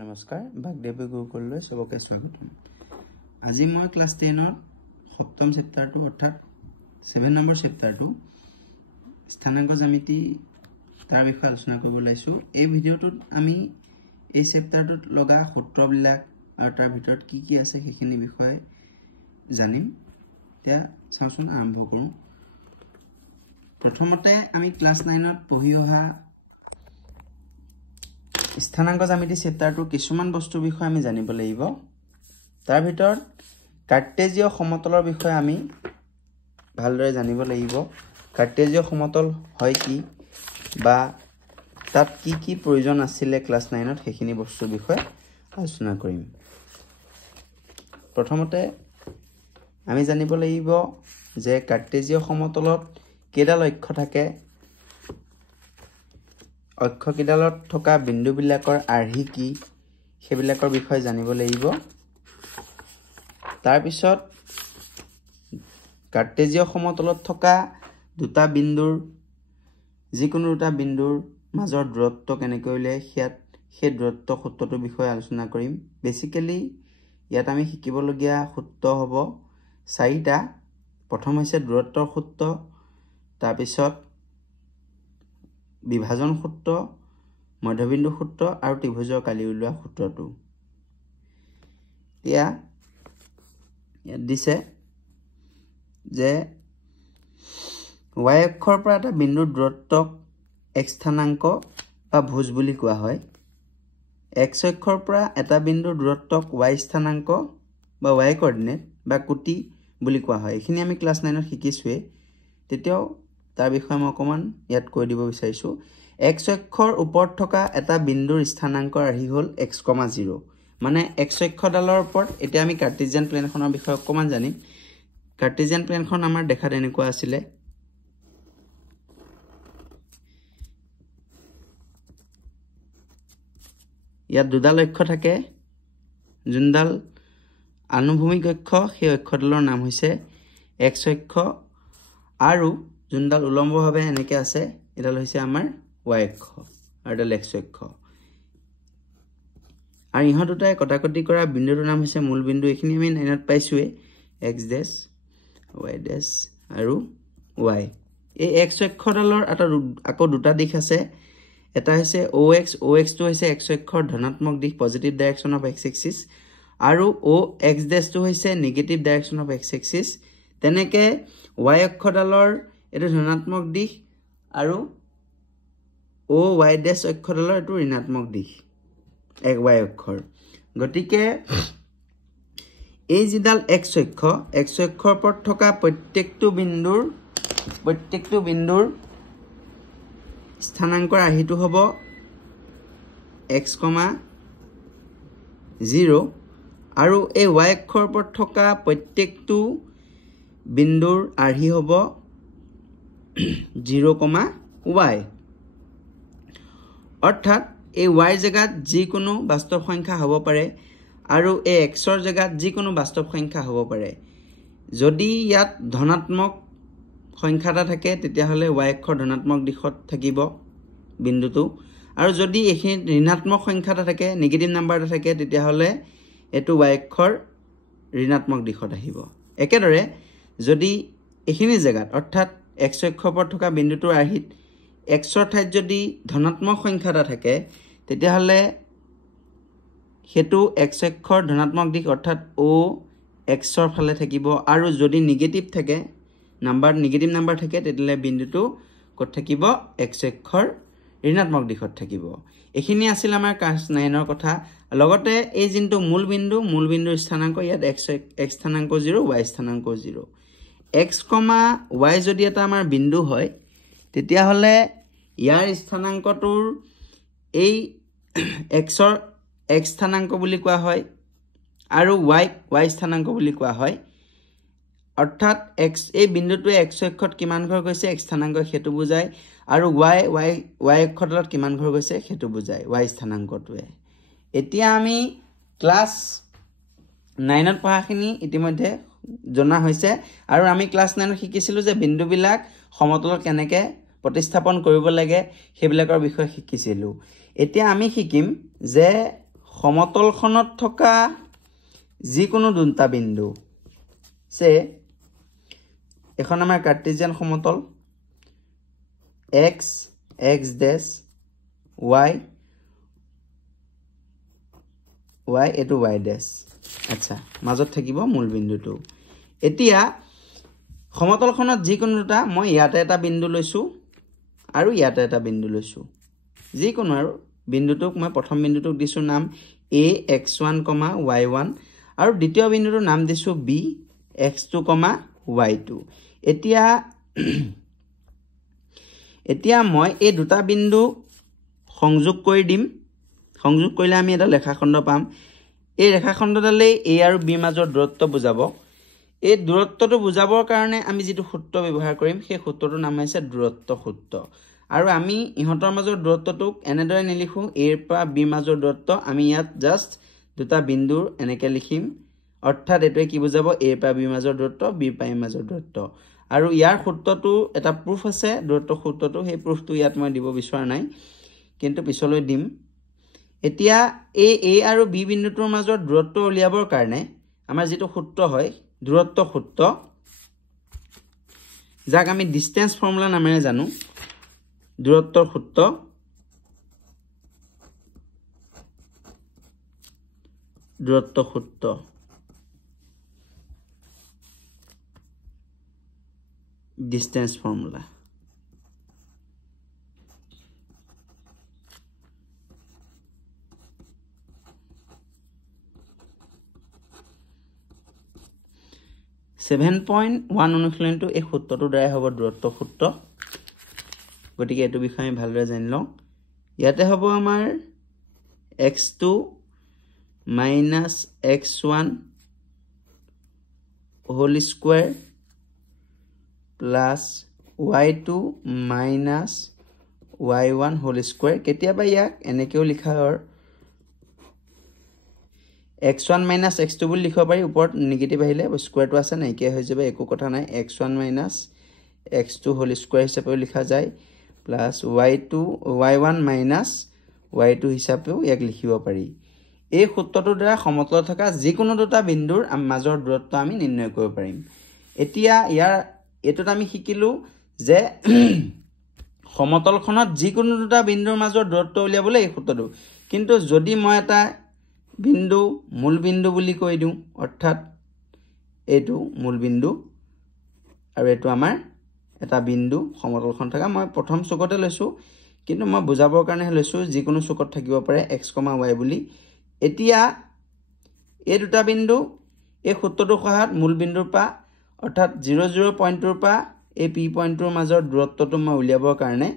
নমস্কাৰ বাগদেৱী গুৰুকুললৈ সবকে স্বাগতম। আজি মই ক্লাছ 10 ৰ সপ্তম চেপ্টাৰটো অৰ্থাৎ 7 নম্বৰ চেপ্টাৰটো স্থানাংক জ্যামিতি তাৰ বিষয়ে আলোচনা কৰিব লৈছো। এই ভিডিঅ'টোত আমি এই চেপ্টাৰটোত লগা সূত্ৰবিলাক আৰু তাৰ ভিতৰত কি কি আছে সেইখিনি বিষয়ে জানিম। এতিয়া চাওঁচোন আৰম্ভ কৰোঁ। প্ৰথমতে আমি ক্লাছ 9 ত পঢ়ি অহা স্থানাংক জ্যামিতি চেপ্টাৰটো কিছুমান বস্তুৰ বিষয়ে আমি জানিব লাগিব। তাৰ ভিতৰত কাৰ্টেজীয় সমতলৰ বিষয়ে আমি ভালদৰে জানিব লাগিব। কাৰ্টেজীয় সমতল হয় কি বা তাত কি কি প্ৰয়োজন আছিল ক্লাছ 9 ত সেইখিনি বস্তুৰ বিষয়ে আলোচনা কৰিম। প্ৰথমতে আমি জানিব লাগিব যে কাৰ্টেজীয় সমতলত কেইডাল অক্ষ থাকে, অক্ষ কিডালত থকা বিন্দুবিলাকৰ আৰ্হি কি সেইবিলাকৰ বিষয়ে জানিব লাগিব। তাৰ পিছত কাৰ্টেজীয় সমতলত থকা দুটা বিন্দুৰ যিকোনো দুটা বিন্দুৰ মাজৰ দূৰত্ব কেনেকৈ উলিয়ায় সেই দূৰত্ব সূত্ৰটোৰ বিষয়ে আলোচনা কৰিম। বেসিক্যালি ইয়াত আমি শিকিবলগীয়া সূত্ৰ হ'ব 4টা। প্ৰথম হৈছে দূৰত্বৰ সূত্ৰ, তাৰ পিছত বিভাজন সূত্ৰ, মধ্যবিন্দু সূত্ৰ আৰু ত্ৰিভুজৰ কালি উলিওৱা সূত্ৰটো। ইয়াত দিছে যে y অক্ষৰ পৰা এটা বিন্দুৰ দূৰত্বক x স্থানাংক বা ভুজ বুলি কোৱা হয়। x অক্ষৰ পৰা এটা বিন্দুৰ দূৰত্বক y স্থানাংক বা y কোঅৰ্ডিনেট বা কোটি বুলি কোৱা হয়। এইখিনি আমি ক্লাছ 9 ত শিকিছোৱে। তেতিয়াও তাৰ বিষয়ে মই অকমান ইয়াত কৈ দিব বিচাৰিছো। x অক্ষৰ ওপৰত থকা এটা বিন্দুৰ স্থানাংকৰ আৰ্হি হ'ল x, 0। মানে x অক্ষডালৰ ওপৰত এতিয়া আমি কাৰ্টেজিয়ান প্লেনখনৰ বিষয়ে অকমান জানিম। কাৰ্টেজিয়ান প্লেনখন আমাৰ দেখাত এনেকুৱা আছিলে। ইয়াত দুডাল অক্ষ থাকে। যোনডাল আনুভূমিক অক্ষ সেই অক্ষডালৰ নাম হৈছে x অক্ষ আৰু যোনডাল উলম্বভাৱে এনেকৈ আছে এডাল হৈছে আমাৰ y অক্ষ আৰু এডাল x অক্ষ। আৰু ইহঁত দুটাই কটাকটি কৰা বিন্দুটোৰ নাম হৈছে মূল বিন্দু। এইখিনি আমি 9 ত পাইছোৱে, x ডেশ, y ডেশ আৰু y। এই x অক্ষডালৰ আকৌ দুটা দিশ আছে। এটা হৈছে ox, ox টো হৈছে x অক্ষৰ ধনাত্মক দিশ positive direction of x axis আৰু ox ডেশ টো হৈছে negative direction of x axis. তেনেকে y অক্ষডালৰ এটো ধনাত্মক দিশ আৰু y ডেশ অক্ষডালৰ এটো ঋণাত্মক দিশ y অক্ষৰ। গতিকে এই যিডাল x অক্ষৰ ওপৰত থকা প্ৰত্যেকটো বিন্দুৰ স্থানাংকৰ আৰ্হিটো হ'ব x, 0 আৰু এই y অক্ষৰ ওপৰত থকা প্ৰত্যেকটো বিন্দুৰ আৰ্হি হ'ব 0, y। অৰ্থাৎ এই y জেগাত যিকোনো বাস্তৱ সংখ্যা হ'ব পাৰে আৰু এই x ৰ জেগাত যিকোনো বাস্তৱ সংখ্যা হ'ব পাৰে। যদি ইয়াত ধনাত্মক সংখ্যা এটা থাকে তেতিয়াহ'লে y অক্ষৰ ধনাত্মক দিশত থাকিব বিন্দুটো, আৰু যদি এইখিনি ঋণাত্মক সংখ্যা এটা থাকে, নেগেটিভ নাম্বাৰ এটা থাকে, তেতিয়াহ'লে এইটো y অক্ষৰ ঋণাত্মক দিশত আহিব। একেদৰে যদি এইখিনি জেগাত অৰ্থাৎ x অক্ষৰ ওপৰত থকা বিন্দুটোৰ আৰ্হিত x ৰ ঠাইত যদি ধনাত্মক সংখ্যা এটা থাকে তেতিয়াহ'লে সেইটো x অক্ষৰ ধনাত্মক দিশ অৰ্থাৎ x ৰ ফালে থাকিব, আৰু যদি নেগেটিভ নাম্বাৰ থাকে তেতিয়াহ'লে বিন্দুটো ক'ত থাকিব, x অক্ষৰ ঋণাত্মক দিশত থাকিব। এইখিনি আছিল আমাৰ ক্লাছ 9 ৰ কথা। লগতে এই যোনটো মূল বিন্দুৰ স্থানাংক ইয়াত x স্থানাংক 0, y স্থানাংক 0। x, y যদি এটা আমাৰ বিন্দু হয় তেতিয়াহ'লে ইয়াৰ স্থানাংকটোৰ এই x স্থানাংক বুলি কোৱা হয় আৰু y স্থানাংক বুলি কোৱা হয়। অৰ্থাৎ এই বিন্দুটোৱে x অক্ষত কিমান ঘৰ গৈছে x স্থানাংক সেইটো বুজায়, আৰু y অক্ষডালত কিমান ঘৰ গৈছে সেইটো বুজায় y স্থানাংকটোৱে। এতিয়া আমি ক্লাছ 9 ত পঢ়াখিনি ইতিমধ্যে জনা হৈছে, আৰু আমি ক্লাছ 9 ত শিকিছিলো যে বিন্দুবিলাক সমতলত কেনেকৈ প্ৰতিস্থাপন কৰিব লাগে সেইবিলাকৰ বিষয়ে শিকিছিলো। এতিয়া আমি শিকিম যে সমতলখনত থকা যিকোনো দুটা বিন্দু সে এখন আমাৰ কাৰ্টেজিয়ান সমতল x x dash y y এটো y ড্যাশ আচ্ছা মাজত থাকিব মূল বিন্দুটো এতিয়া সমতলখনত যিকোনো দুটা মই ইয়াতে এটা বিন্দু লৈছো আৰু ইয়াতে এটা বিন্দু লৈছো যিকোনো আৰু বিন্দুটোক মই প্ৰথম বিন্দুটোক দিছো নাম a x1, y1 আৰু দ্বিতীয় বিন্দুটোৰ নাম দিছো b x2, y2 এতিয়া মই এই দুটা বিন্দু সংযোগ কৰি দিম সংযোগ কৰিলে আমি এটা ৰেখাখণ্ড পাম এই ৰেখাখণ্ডডালে a আৰু b মাজৰ দূৰত্ব বুজাব এই দূৰত্বটো বুজাবৰ কাৰণে আমি যেটো সূত্ৰ ব্যৱহাৰ কৰিম সেই সূত্ৰটোৰ নাম হৈছে দূৰত্ব সূত্ৰ আৰু আমি ইহঁতৰ মাজৰ দূৰত্বটোক এনেদৰে নিলিখো a ৰ পৰা b মাজৰ দূৰত্ব আমি ইয়াত জাস্ট দুটা বিন্দুৰ এনেকৈ লিখিম অৰ্থাৎ এটোৱে কি বুজাব a ৰ পৰা b মাজৰ দূৰত্ব b ৰ পৰা a মাজৰ দূৰত্ব আৰু ইয়াৰ সূত্ৰটো এটা প্ৰুফ আছে দূৰত্ব সূত্ৰটো সেই প্ৰুফটো ইয়াত মই দিব বিচৰা নাই কিন্তু পিছলৈ দিম এতিয়া a আৰু b বিন্দুটোৰ মাজৰ দূৰত্ব উলিয়াবৰ কাৰণে আমাৰ যেটো সূত্ৰ হয় দূৰত্ব সূত্ৰ যাক আমি ডিসটেন্স ফৰ্মুলা নামেৰে জানো দূৰত্বৰ সূত্ৰ distance formula 7.1 অনুশীলনটো এই সূত্ৰটো দ্বাৰা হ'ব দূৰত্ব সূত্ৰ গতিকে এটো বিষয় আমি ভালদৰে জানি লওঁ ইয়াতে হ'ব আমাৰ x2 minus x1 whole square plus y2 minus y1 whole square কেতিয়াবা ইয়াক এনেকেও লিখা হয় x1 minus x2 বুলি লিখিব পাৰি ওপৰত নেগেটিভ আহিলে স্কয়াৰটো আছে নাইকিয়া হৈ যাবে একো কথা নাই x1 minus x2 whole square হিচাপেও লিখা যায় plus y1 minus y2 হিচাপেও ইয়াক লিখিব পাৰি এই সূত্ৰটোৰ দ্বাৰা সমতলত থকা যিকোনো দুটা বিন্দুৰ মাজৰ দূৰত্ব আমি নিৰ্ণয় কৰিব পাৰিম এতিয়া ইয়াৰ এটোত আমি শিকিলো যে সমতলখনত যিকোনো দুটা বিন্দুৰ মাজৰ দূৰত্ব উলিয়াবলৈ এই সূত্ৰটো কিন্তু যদি মই এটা বিন্দু মূল বিন্দু বুলি কৈ দিও অৰ্থাৎ এটো মূল বিন্দু আৰু এটো আমাৰ এটা বিন্দু সমতলখন থকা মই প্ৰথম চুকতে লৈছো কিন্তু মই বুজাবৰ কাৰণে লৈছো যিকোনো চুকত থাকিব পাৰে x, y বুলি এতিয়া এই দুটা বিন্দু এই সূত্ৰটো সহায়ত মূল বিন্দুৰ পৰা অৰ্থাৎ 00 পইণ্টৰ পৰা এই p পইণ্টৰ মাজৰ দূৰত্বটো মই উলিয়াবৰ কাৰণে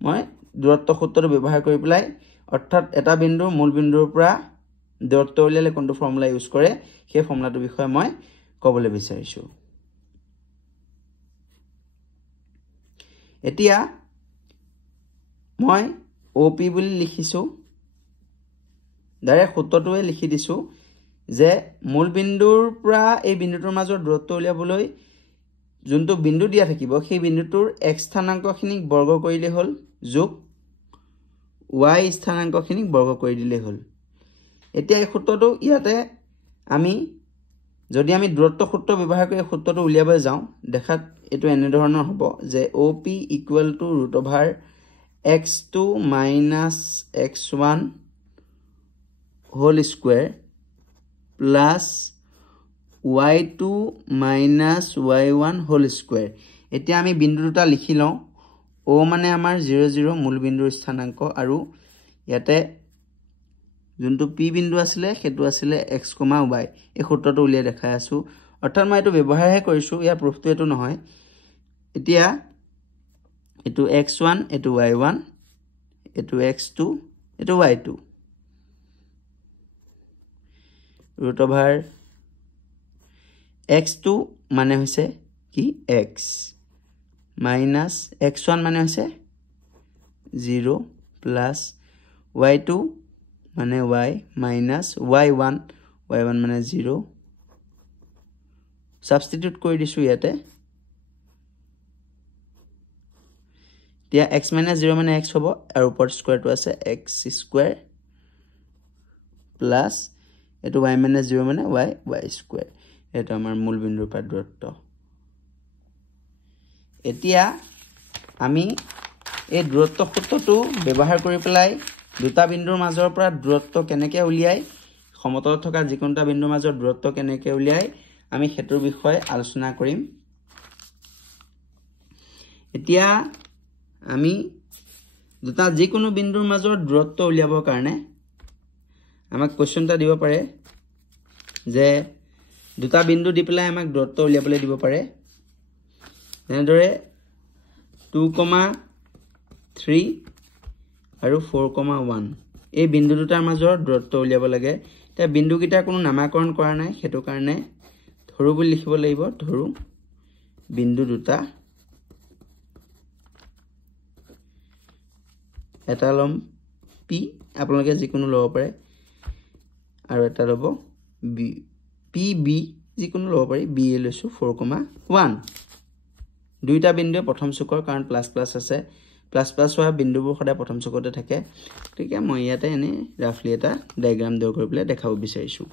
মই দূৰত্ব সূত্ৰটো ব্যৱহাৰ কৰি পেলাই অৰ্থাৎ এটা বিন্দু মূল বিন্দুৰ পৰা দূৰত্ব উলিয়ালে কোনটো ফৰ্মুলা ইউজ কৰে সেই ফৰ্মুলাটোৰ বিষয়ে মই ক'বলৈ বিচাৰিছো এতিয়া মই OP বুলি লিখিছো ডাইৰেক্ট সূত্ৰটোৱে লিখি দিছো যে মূল বিন্দুৰ পৰা এই বিন্দুটোৰ মাজৰ দূৰত্ব উলিয়াবলৈ যোনটো বিন্দু দিয়া থাকিব সেই বিন্দুটোৰ x স্থানাংকখিনিক বৰ্গ কৰিলে হ'ল যোগ y স্থানাংকখিনিক বৰ্গ কৰি দিলে হ'ল এতিয়া এই সূত্ৰটো ইয়াতে আমি যদি আমি দূৰত্ব সূত্ৰ ব্যৱহাৰ কৰি সূত্ৰটো উলিয়াবলৈ যাওঁ দেখাত এটো এনে ধৰণৰ হ'ব যে OP √/(x2 - x1) whole square plus y2 minus y1 whole square এতিয়া আমি বিন্দু দুটা লিখি লওঁ O মানে আমাৰ 00 মূল বিন্দুৰ স্থানাংক আৰু ইয়াতে যোনটো p বিন্দু আছিল হেতু আছিল x, y এই সূত্ৰটো উলিয়াই দেখাই আছো অৰ্থাৎ মই এটো ব্যৱহাৰহে কৰিছো ইয়াৰ প্ৰুফটো এটো নহয় এতিয়া এটো x1 এটো y1 এটো x2 এটো y2 √/(x2) মানে হৈছে কি x minus x1 মানে হৈছে 0 plus y2 মানে y minus y1 মানে 0 সাবস্টিটিউট কৰি দিছো ইয়াতে দিয়া x minus 0 মানে x হ'ব আৰু ওপৰত স্কয়াৰটো আছে x² প্লাস এটো y - 0 মানে y স্কয়াৰ এটা আমাৰ মূল বিন্দুৰ পৰা দূৰত্ব এতিয়া আমি এই দূৰত্ব সূত্ৰটো ব্যৱহাৰ কৰি পেলাই দুটা বিন্দুৰ মাজৰ পৰা দূৰত্ব কেনেকৈ উলিয়াই সমতলত থকা যিকোনোটা বিন্দুৰ মাজৰ দূৰত্ব কেনেকৈ উলিয়াই আমি হেতুৰ বিষয়ে আলোচনা কৰিম এতিয়া আমি দুটা যিকোনো বিন্দুৰ মাজৰ দূৰত্ব উলিয়াবৰ কাৰণে আমাক কোৱেশ্চনটা দিব পাৰে যে দুটা বিন্দু দি পেলাই আমাক দূৰত্ব উলিয়াবলৈ দিব পাৰে এনেদৰে 2,3 আৰু 4,1 এই বিন্দু দুটাৰ মাজৰ দূৰত্ব উলিয়াব লাগে তে বিন্দু কিটা কোনো নামাকৰণ কৰা নাই হেতু কাৰণে ধৰু বুলি লিখিব লাগিব ধৰু বিন্দু দুটা এটা লম p আপোনালোকে যিকোনো লব পাৰে আৰু এটা লব b pb যিকোনো লব পাৰি b এ লৈছো 4,1 দুইটা বিন্দুৱে প্ৰথম চুকৰ কাৰণ প্লাস প্লাস আছে প্লাস প্লাস হোৱা বিন্দুবোৰ সদায় প্ৰথম চুকতে থাকে ঠিক আছে মই ইয়াতে এনে ৰাফলি এটা ডায়াগ্ৰাম ড্ৰ কৰি পেলাই দেখাব বিচাৰিছো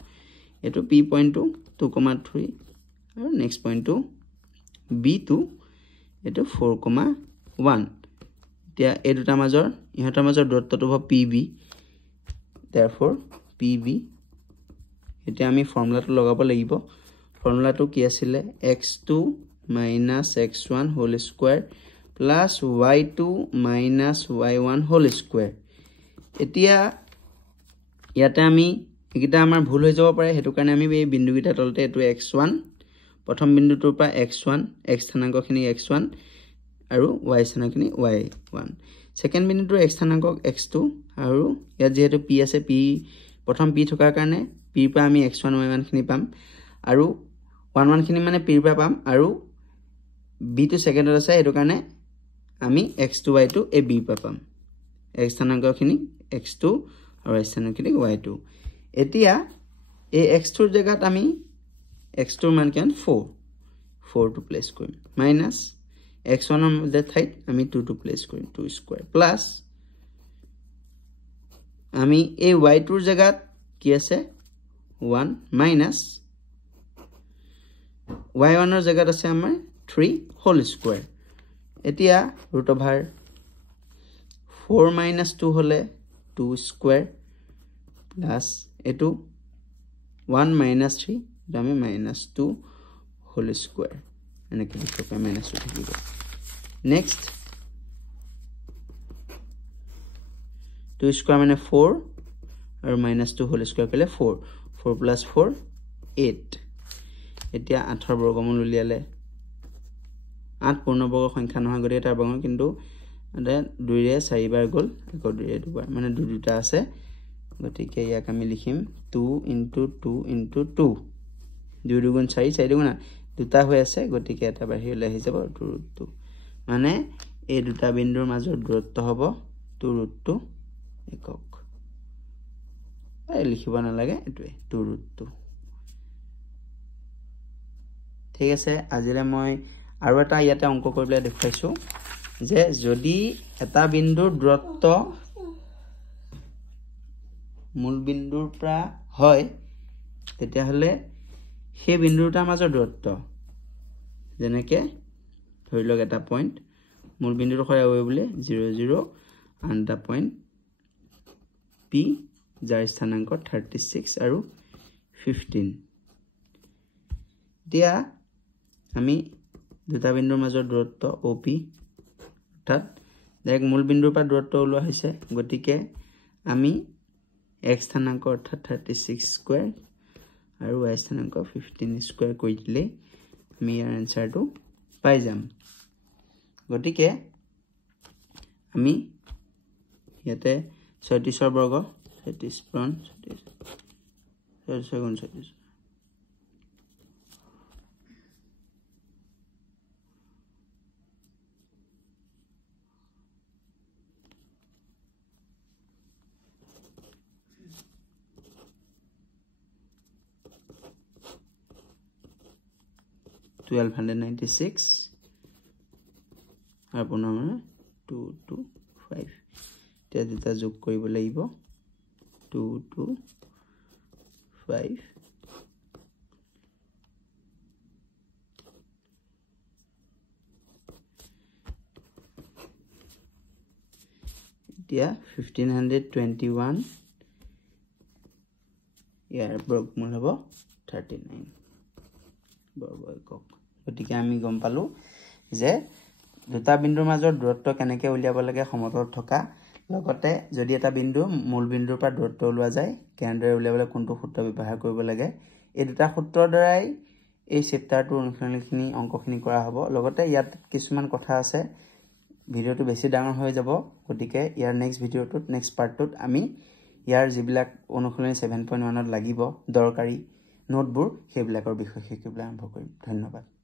এটো p পইণ্টটো 2,3 আৰু নেক্সট পইণ্টটো b2 এটো 4,1 এতিয়া এই দুটা মাজৰ ইহঁতৰ মাজৰ দূৰত্বটো হ'ব pb therefore pb এতিয়া আমি ফৰ্মুলাটো লগাব লাগিব ফৰ্মুলাটো কি আছিল x2 minus x1 whole square plus y2 minus y1 whole square এতিয়া ইয়াতে আমি একিটা আমাৰ ভুল হৈ যাব পাৰে হেতু কাৰণে আমি এই বিন্দুকিটা তলতে এটো x1 প্ৰথম বিন্দুটোৰ পৰা x1 x স্থানাংকখিনি x1 আৰু y স্থানাংকখিনি y1 সেকেন্ড বিন্দুটোৰ x স্থানাংকক x2 আৰু ইয়াত যেহেতু p আছে p প্ৰথম p থকাৰ কাৰণে p ৰ পৰা আমি x1 y1 খিনি পাম আৰু 1 খিনি মানে p ৰ পৰা পাম আৰু b to সেকেন্ডত আছে এটো কাৰণে আমি x2 y2 এ b পৰা পাম x স্থানাংকখিনি x2 আৰু y স্থানাংকখিনি y2 এতিয়া এই x2 ৰ জায়গাত আমি x2 ৰ মান কিমান 4 টু প্লেস কৰিম মাইনাস x1 ৰ ঠাইত আমি 2 টু প্লেস কৰিম 2 স্কয়াৰ প্লাস আমি এই y2 ৰ জায়গাত কি আছে 1 মাইনাস y1 ৰ জায়গাত আছে আমাৰ 3 হোল স্কয়াৰ এতিয়া ৰুট ওভাৰ 4 minus 2 হলে 2 স্কয়াৰ প্লাস এটো 1 minus 3 দামে minus 2 হোল স্কয়াৰ এনেকৈ লিখিব minus 2 থাকিব নেক্সট 2 স্কয়াৰ মানে 4 আৰু minus 2 হোল স্কয়াৰ কৰিলে 4 plus 4 8 এতিয়া 8 ৰ বৰ্গমূল উলিয়ালে 8 পূৰ্ণবৰ্গ সংখ্যা নহয় গতিকে তাৰ বৰ্গমূল কিন্তু 2 ৰে 4 বাৰ গল আকৌ 2 ৰে 2 বাৰ মানে দুটা আছে গতিকে ইয়াক আমি লিখিম 2 into 2 into 2 2 দুগুণ 4 4 দুগুণ দুটা হৈ আছে গতিকে এটা বাহিৰলৈ আহি যাব 2 মানে এই দুটা বিন্দুৰ মাজৰ দূৰত্ব হ'ব 2 একক লিখিব নালাগে এটোৱে 2 ঠিক আছে আজিলে মই আৰু এটা ইয়াতে অংক কৰিবলৈ দেখাইছো যে যদি এটা বিন্দুৰ দূৰত্ব মূল বিন্দুৰ পৰা হয় তেতিয়া হলে সেই বিন্দুটাৰ মাজৰ দূৰত্ব যেনেকে ধৰি লওক এটা পইণ্ট মূল বিন্দুৰ হৈ আৱে বুলি 0 0 and the point p যাৰ স্থানাংক 36 আৰু 15 দিয়া আমি দুটা বিন্দুৰ মাজৰ দূৰত্ব OP অৰ্থাৎ এক মূল বিন্দুৰ পৰা দূৰত্ব ওলোৱা হৈছে গতিকে আমি x স্থানাংক অৰ্থাৎ 36 স্কয়াৰ আৰু y স্থানাংক 15 স্কয়াৰ কৰি দিলে আমি ইয়াৰ আনসাৰটো পাই যাম গতিকে আমি ইয়াতে 36 ৰ বৰ্গ 36 পূৰণ 36 গুণ 36 1296 আৰ পুনৰ 225 তে দুটা যোগ কৰিব লাগিব 2 2 5 এতিয়া 1521 ইয়াৰ বৰ্গমূল হ'ব 39 বৰ্গ একক গতিকে আমি গম পালো যে দুটা বিন্দুৰ মাজৰ দূৰত্ব কেনেকৈ উলিয়াব লাগে সমতলত থকা লগতে যদি এটা বিন্দু মূল বিন্দুৰ পৰা দূৰত্ব উলিওৱা যায় কেনেদৰে উলিয়াবলৈ কোনটো সূত্ৰ ব্যৱহাৰ কৰিব লাগে এই দুটা সূত্ৰৰ দ্বাৰাই এই চেপ্টাৰটোৰ অনুশীলনীখিনি অংকখিনি কৰা হ'ব লগতে ইয়াত কিছুমান কথা আছে ভিডিওটো বেছি ডাঙৰ হৈ যাব গতিকে ইয়াৰ নেক্সট ভিডিওটোত নেক্সট পাৰ্টটোত আমি ইয়াৰ যিবিলাক অনুশীলনী 7.1ত লাগিব দৰকাৰী নোটবোৰ সেইবিলাকৰ বিষয়ে শিকিবলৈ আৰম্ভ কৰিম ধন্যবাদ